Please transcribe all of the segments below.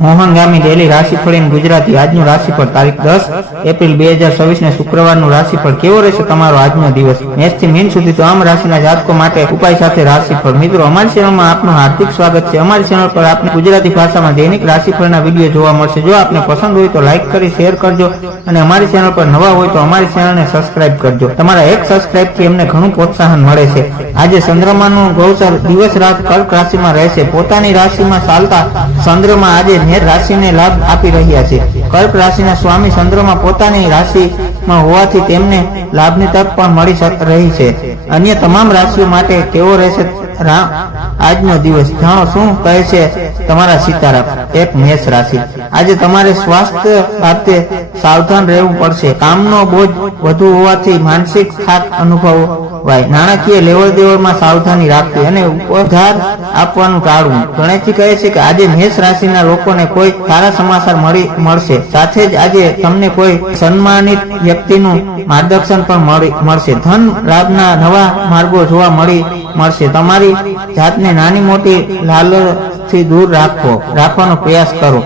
મોહન ગામી daily રાશિફળ in Gujarati આજનું રાશિફળ તારીખ 10 એપ્રિલ 2024 ને શુક્રવારનું રાશિફળ કેવો રહેશે તમારો આજનો દિવસ મેષ થી મીન સુધી તમામ રાશિના જાતકો માટે ઉપાય સાથે રાશિફળ। મિત્રો અમારી ચેનલમાં આપનું હાર્દિક સ્વાગત છે। અમારી ચેનલ પર આપને ગુજરાતી ભાષામાં દૈનિક રાશિફળના વિડીયો જોવા મળશે। જો આપને પસંદ હોય તો લાઈક કરી શેર કરજો અને અમારી ચેનલ પર નવા હોય તો અમારી ચેનલને સબસ્ક્રાઇબ કરજો। તમારા એક સબસ્ક્રાઇબ થી અમને ઘણું પ્રોત્સાહન મળે છે। આજે ચંદ્રમાનું ગોચર દિવસ રાત કર્ક રાશિમાં રહેશે। પોતાની રાશિમાં ચાલતા ચંદ્રમા આજે મેષ રાશિને લાભ આપી રહ્યા છે। કર્ક રાશિના સ્વામી ચંદ્રમા પોતાની રાશિમાં હોવાથી તેમને લાભની તક પણ મળી રહી છે। અન્ય તમામ રાશિઓ માટે કેવો રહેશે આજનો દિવસ જાણો શું કહે છે તમારા સિતારા। એક મેષ રાશિ આજે તમારે સ્વાસ્થ્ય બાબતે સાવધાન રહેવું પડશે। કામનો બોજ વધુ હોવાથી માનસિક થાક અનુભવાય। નાણાકીય લેવડ દેવડમાં સાવધાની રાખવી અને ઉધાર આપવાનું ટાળવું। ગણેશજી કહે છે કે આજે મેષ રાશિના લોકોને કોઈ સારા સમાચાર મળશે। સાથે જ આજે તમને કોઈ સન્માનિત વ્યક્તિનું માર્ગદર્શન પણ મળશે। ધન લાભના નવા માર્ગો જોવા મળશે। તમારી જાતને નાની મોટી લાલચથી દૂર રાખવાનો પ્રયાસ કરો।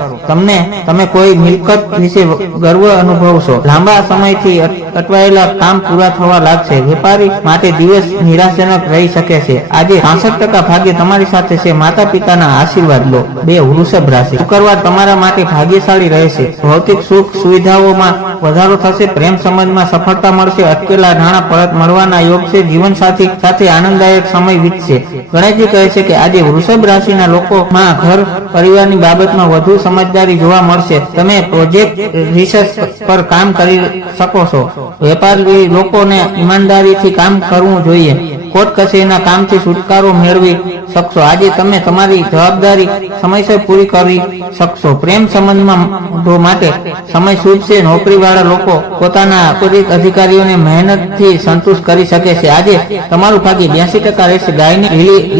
તમે કોઈ મિલકત વિશે ગર્વ અનુભવશો। લાંબા સમયથી અટવાયેલા કામ પૂરા થવા લાગશે। વેપારી માટે દિવસ નિરાશાજનક રહી શકે છે। આજે 65% ભાગ્ય તમારી સાથે છે। માતા પિતાના આશીર્વાદ લો। 2 વૃષભ રાશિ શુક્રવાર તમારા માટે ભાગ્યશાળી રહેશે। ભૌતિક સુખ સુવિધાઓમાં વધારો થશે। પ્રેમ સંબંધમાં સફળતા મળશે। અટકેલા નાણાં પરત મળવાના યોગ છે। જીવનસાથી સાથે આનંદદાયક સમય વીતશે। ગણેશજી કહે છે કે આજે વૃષભ રાશિના લોકોમાં ઘર પરિવારની બાબતમાં વધુ સમજદારી જોવા મળશે। તમે પ્રોજેક્ટ રિસર્ચ પર કામ કરી શકો છો। વેપારી લોકોને ઈમાનદારીથી કામ કરવું જોઈએ। કોર્ટ કચેરીના કામથી છુટકારો મેળવી શકશો। આજે તમે તમારી જવાબદારી સમયસર પૂરી કરી શકશો। પ્રેમ સંબંધમાં માટે સમય શુભ છે। નોકરીવાળા લોકો પોતાના અધિકારીઓને મહેનતથી સંતુષ્ટ કરી શકે છે। આજે તમારું ભાગ્ય 82% રહેશે। ગાયને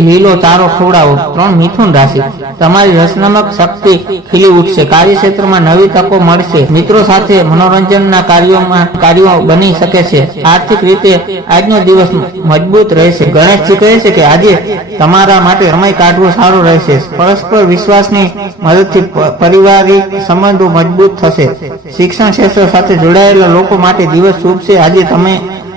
લીલો ચારો ખવડાવો। 3 મિથુન રાશિ તમારી રચનાત્મક શક્તિ ખીલી ઉઠશે। કાર્યક્ષેત્રમાં નવી તકો મળશે। મિત્રો સાથે મનોરંજનના કાર્યો બની શકે છે। આર્થિક રીતે આજનો દિવસ મજબૂત રહેશે। ગણેશજી કહે છે કે આજે તમારા માટે સમય કાઢવો સારો રહેશે। પરસ્પર વિશ્વાસની મદદથી પારિવારિક સંબંધો મજબૂત થશે। શિક્ષણ ક્ષેત્ર સાથે જોડાયેલા લોકો માટે દિવસ શુભ છે।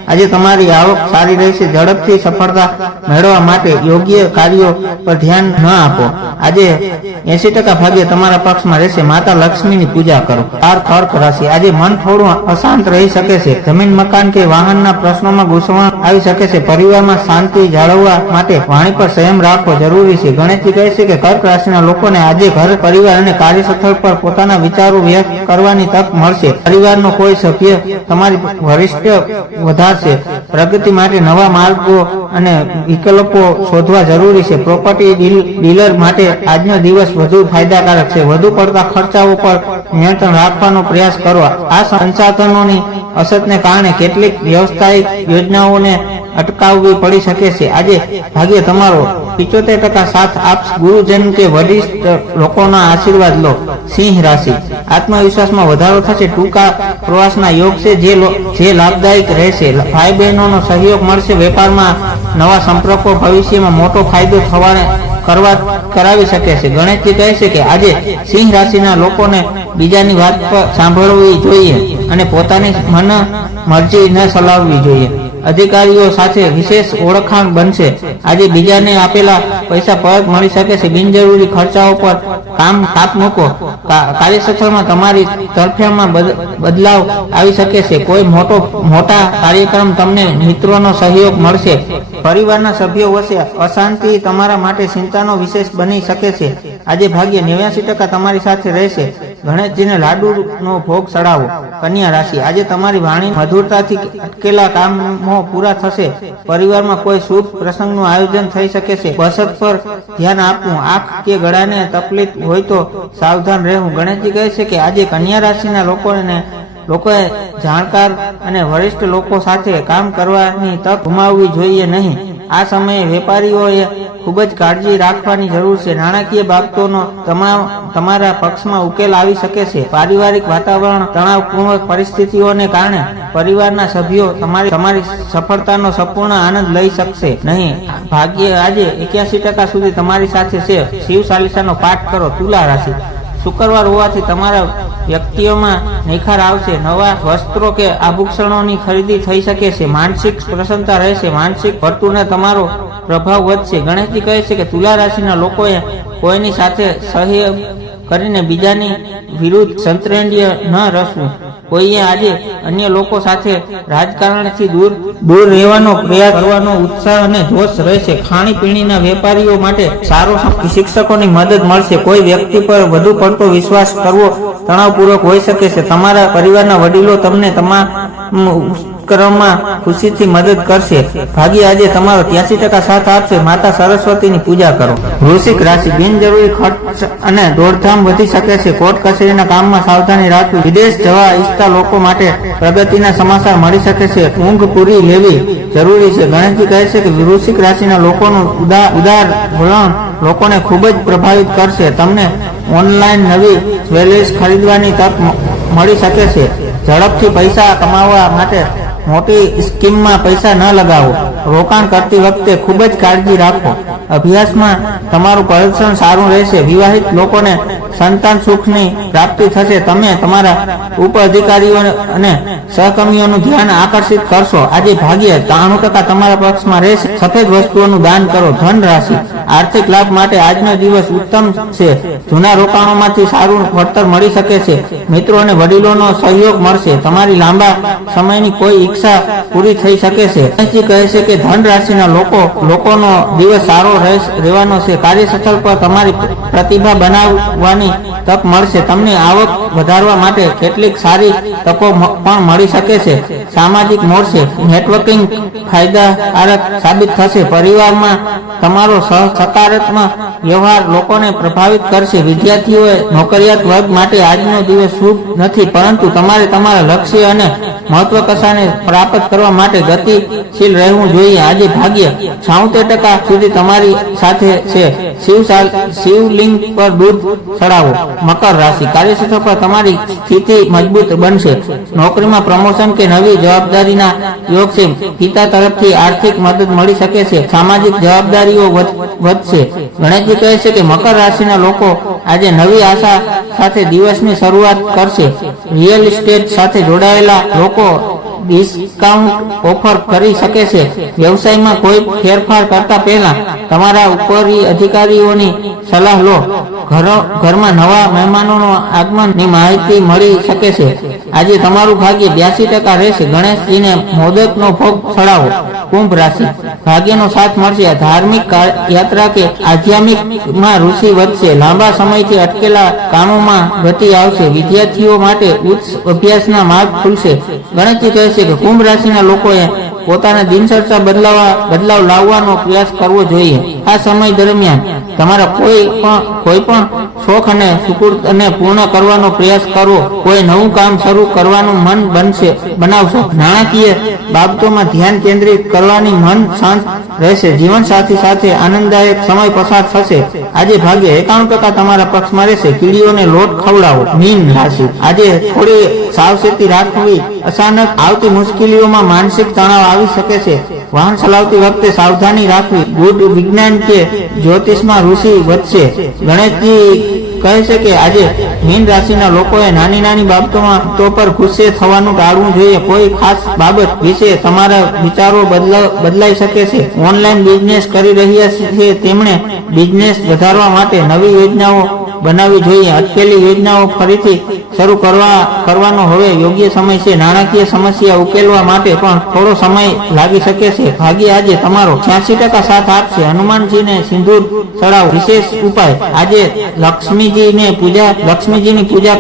આજે તમારી આવક સારી રહેશે। ઝડપથી સફળતા મેળવવા માટે યોગ્ય કાર્યો પર ધ્યાન ન આપો। આજે 80% ભાગ્ય તમારા પક્ષમાં રહેશે। માતા લક્ષ્મીની પૂજા કરો। કર્ક રાશિ આજે મન થોડું અશાંત રહી શકે છે। જમીન મકાન કે વાહનના પ્રશ્નોમાં ગૂંચવણ આવી શકે છે। પરિવારમાં શાંતિ જાળવવા માટે વાણી પર સંયમ રાખવો જરૂરી છે। ગણેશજી કહે છે કે કર્ક રાશિના લોકોને આજે ઘર પરિવાર અને કાર્યસ્થળ પર પોતાના વિચારો વ્યક્ત કરવાની તક મળશે। પરિવારનો કોઈ સભ્ય તમારી વરિષ્ઠ વધારશે। પ્રગતિ માટે નવા માર્ગો અને વિકલ્પો શોધવા જરૂરી છે। પ્રોપર્ટી ડીલર માટે આજનો દિવસ વધુ ફાયદાકારક છે। વધુ પડતા ખર્ચાઓ પર નિયંત્રણ રાખવાનો પ્રયાસ કરો। આ સંસાધનોની અછતને કારણે કેટલીક વ્યવસાયિક યોજનાઓને અટકાવવી પડી શકે છે। આજે ભાગ્ય તમારો 75% સાથ આપશે। ગુરુજન કે વરિષ્ઠ લોકોના આશીર્વાદ લો। સિંહ રાશિ આત્મવિશ્વાસમાં વધારો થશે। ટૂંકા પ્રવાસના યોગ છે જે લાભદાયક રહેશે। ભાઈ બહેનોનો સહયોગ મળશે। વેપારમાં નવા સંપર્કો ભવિષ્યમાં મોટો ફાયદો કરાવી શકે છે। ગણેશજી કહે છે કે આજે સિંહ રાશિના લોકોને બીજાની વાત સાંભળવી જોઈએ અને પોતાની મન મરજી ન ચલાવવી જોઈએ। અધિકારીઓ સાથે વિશેષ ઓળખાણ બનશે। આજે બીજાને આપેલા પૈસા પરત મળી શકે છે। બિનજરૂરી ખર્ચાઓ પર કાપ મૂકો। કાર્યક્ષેત્રમાં તમારી તરફેણમાં બદલાવ આવી શકે છે। કોઈ મોટા કાર્યક્રમ તમને મિત્રોનો સહયોગ મળશે। પરિવારના સભ્યો વચ્ચે અશાંતિ તમારા માટે ચિંતાનો વિશેષ બની શકે છે। આજે ભાગ્ય 89% તમારી સાથે રહેશે। ગણેશજીને લાડુનો ભોગ ચડાવો। કન્યા રાશિ આજે તમારી વાણી મધુરતાથી અટકેલા કામો પૂરા થશે। પરિવારમાં કોઈ શુભ પ્રસંગનું આયોજન થઈ શકે છે। બચત પર ધ્યાન આપવું। આંખ કે ગળાને તકલીફ હોય તો સાવધાન રહેવું। ગણેશજી કહે છે કે આજે કન્યા રાશિના લોકોએ જાણકાર અને વરિષ્ઠ લોકો સાથે કામ કરવાની તક ગુમાવવી જોઈએ નહીં। આ સમયે વેપારીઓએ ખૂબ જ કાળજી રાખવાની જરૂર છે। નાણાકીય બાબતોનો તમારા પક્ષમાં ઉકેલ આવી શકે છે। પારિવારિક વાતાવરણ તણાવપૂર્ણ પરિસ્થિતિઓને કારણે પરિવારના સભ્યો તમારી સફળતાનો સંપૂર્ણ આનંદ લઈ શકશે નહીં। ભાગ્ય આજે 81% સુધી તમારી સાથે છે। શિવ ચાલીસાનો પાઠ કરો। તુલા રાશિ શુક્રવાર હોવાથી તમારા વ્યક્તિઓમાં નિખાર આવશે, નવા વસ્ત્રો કે આભૂષણોની ખરીદી થઈ શકે છે, માનસિક પ્રસન્નતા રહેશે, માનસિક વર્તુળને તમારો પ્રભાવ વધશે. ગણેશજી કહે છે કે તુલા રાશિના લોકોએ કોઈની સાથે સહયોગ કરીને બીજાની વિરુદ્ધ સંતરેન્દ્રિય ન રસવું. કોઈએ આજે અન્ય લોકો સાથે રાજકારણથી દૂર રહેવાનો પ્રયાસ કરવાનો ઉત્સાહ અને જોશ રહેશે. ખાણીપીણીના વેપારીઓ માટે સારો શિક્ષકોની મદદ મળશે. કોઈ વ્યક્તિ પર વધુ પડતો વિશ્વાસ કરવો તણાવપૂર્વક હોઈ શકે છે. તમારા પરિવારના વડીલો તમને તમામ ઉપક્રમમાં ખુશીથી મદદ કરશે. ભાગ્ય આજે તમારો 83% સાથ આપશે. માતા સરસ્વતીની પૂજા કરો. વૃશ્ચિક રાશિ, બિનજરૂરી ખર્ચ અને દોડધામ વધી શકે છે. કોર્ટ કચેરીના કામમાં સાવધાની રાખવી. વિદેશ જવા ઈચ્છતા લોકો માટે પ્રગતિના સમાચાર મળી શકે છે. ઊંઘ પૂરી લેવી જરૂરી છે. ગણેશજી કહે છે કે વૃશ્ચિક રાશિના લોકોનું ઉદાર વલણ લોકોને ખૂબ જ પ્રભાવિત કરશે. તમને ઓનલાઈન નવી જ્વેલરીઝ ખરીદવાની તક મળી શકે છે. ઝડપથી પૈસા કમાવવા માટે મોટી સ્કીમમાં પૈસા ન લગાવો. રોકાણ કરતી વખતે ખૂબ જ કાળજી રાખો. અભ્યાસમાં તમારું પ્રદર્શન સારું રહેશે. વિવાહિત લોકોને સંતાન સુખની પ્રાપ્તિ થશે. તમે તમારા ઉપઅધિકારીઓ અને સહકર્મીઓનું ધ્યાન આકર્ષિત કરશો. આજે ભાગ્ય 93% તમારા પક્ષમાં રહેશે. સફેદ વસ્તુઓનું દાન કરો. ધન રાશિ, આર્થિક લાભ માટે આજનો દિવસ ઉત્તમ છે. જૂના રોકાણોમાંથી સારું વળતર મળી શકે છે. મિત્રો અને વડીલોનો સહયોગ મળશે. તમારી લાંબા સમયની કોઈ ઈચ્છા પૂરી થઈ શકે છે. ગણેશજી કહે છે કે ધન રાશિના લોકોનો દિવસ સારો રહેવાનો છે. કાર્યસ્થળ પર તમારી પ્રતિભા બનાવવાની તક મળશે. તમને આવક વધારવા માટે કેટલીક સારી તકો પણ મળી શકે છે. સામાજિક મોરચે નેટવર્કિંગ ફાયદાકારક સાબિત થશે. પરિવારમાં તમારો સકારાત્મક વ્યવહાર લોકોને પ્રભાવિત કરશે. વિદ્યાર્થીઓએ નોકરિયાત વર્ગ માટે આજનો દિવસ શુભ નથી, પરંતુ તમારે તમારા લક્ષ્ય અને મહત્વાકાંક્ષાને પ્રાપ્ત કરવા માટે ગતિશીલ રહેવું જોઈએ. આજે ભાગ્ય 76% સુધી તમારી સાથે છે. શિવલિંગ પર દૂધ ચડાવો. મકર રાશિ, કાર્યક્ષેત્ર પર તમારી સ્થિતિ મજબૂત બનશે. નોકરીમાં પ્રમોશન કે નવી જવાબદારીના યોગ છે. પિતા તરફથી આર્થિક મદદ મળી શકે છે. સામાજિક જવાબદારીઓ વધશે. ગણેશજી કહે છે કે મકર રાશિના લોકો આજે નવી આશા સાથે દિવસની શરૂઆત કરશે. રિયલ એસ્ટેટ સાથે જોડાયેલા લોકો ડિસ્કાઉન્ટ ઓફર કરી શકે છે. વ્યવસાયમાં કોઈ ફેરફાર કરતા પહેલા તમારા ઉપરી અધિકારીઓની સલાહ લો. ઘરમાં નવા મહેમાનોના આગમનની માહિતી મળી શકે છે. આજે તમારું ભાગ્ય 82% રહેશે. ગણેશજીને મોદકનો ભોગ ચડાવો. કુંભ રાશિ, ભાગ્યનો સાથ મળશે. ધાર્મિક યાત્રા કે આધ્યાત્મિકમાં રુચિ વધશે. લાંબા સમયથી અટકેલા કામોમાં ગતિ આવશે. વિદ્યાર્થીઓ માટે ઉચ્ચ અભ્યાસના માર્ગ ખુલશે. ગણેશજી કહે છે કે કુંભ રાશિના લોકોએ પોતાના દિનચર્યા બદલાવ લાવવાનો પ્રયાસ કરવો જોઈએ. આ સમય દરમિયાન તમારા કોઈ પણ શોખ અને સુકૃત અને પૂર્ણ કરવાનો પ્રયાસ કરવો. કોઈ નવું કામ શરૂ કરવાનું મન બનાવશો. નાણાકીય બાબતોમાં ધ્યાન કેન્દ્રિત કરવાની મન શાંત રહેશે. જીવનસાથી સાથે આનંદદાયક સમય પસાર થશે. આજે ભાગ્ય 51% તમારા પક્ષમાં રહેશે. કીડીઓને લોટ ખવડાવો. મીન રાશિ, આજે થોડી સાવચેતી રાખવી. અચાનક આવતી મુશ્કેલીઓમાં માનસિક તણાવ આવી શકે છે. વાહન ચલાવતી વખતે સાવધાની રાખવી. ગુડ વિજ્ઞાન કે જ્યોતિષમાં રુચિ વધશે. ગણેશજી કહે છે કે આજે મીન રાશિના લોકોએ નાની બાબતોમાં પર ગુસ્સે થવાનું ટાળવું જોઈએ. કોઈ ખાસ બાબત વિશે તમારા વિચારો બદલાઈ શકે છે. ઓનલાઈન બિઝનેસ કરી રહ્યા છે તેમણે બિઝનેસ વધારવા માટે નવી યોજનાઓ બનાવવી જોઈએ. અટકેલી યોજનાઓ ફરીથી શરૂ કરવાનો હવે યોગ્ય સમય છે. નાણાકીય સમસ્યા ઉકેલવા માટે પણ થોડો સમય લાગી શકે છે. ભાગ્ય આજે તમારો 86% સાથ આપશે. હનુમાનજીને સિંદૂર ચડાવો. વિશેષ ઉપાય, આજે લક્ષ્મીજીની પૂજા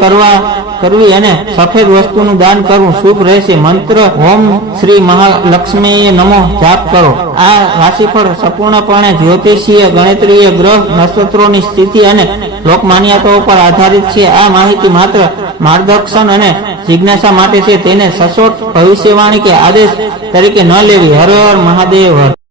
કરવી અને સફેદ વસ્તુનું દાન કરવું શુભ રહેશે. મંત્ર ઓમ શ્રી મહાલક્ષ્મીએ નમો જાપ કરો. આ રાશિફળ સંપૂર્ણપણે જ્યોતિષીય, ગણતરીય, ગ્રહ નક્ષત્રોની સ્થિતિ અને લોકમાન્યતાઓ પર આધારિત છે. આ માહિતી માત્ર માર્ગદર્શન અને જિજ્ઞાસા માટે છે. તેને સચોટ ભવિષ્યવાણી કે આદેશ તરીકે ન લેવી. હર હર મહાદેવ.